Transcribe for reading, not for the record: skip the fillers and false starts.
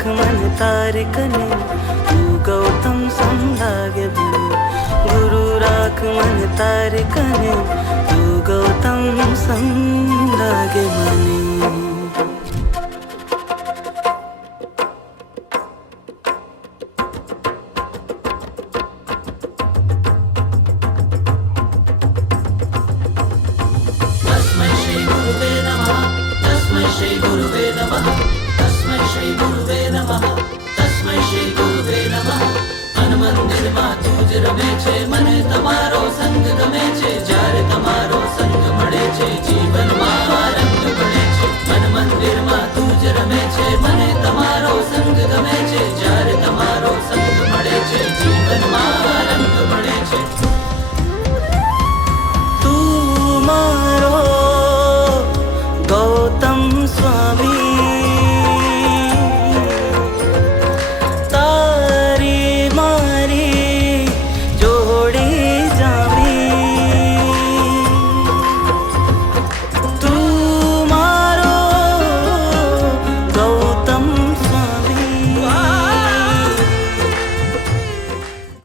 राख मन तारे कने तू गौतम संलागे बने गुरु राख मन तारे कने तू गौतम संग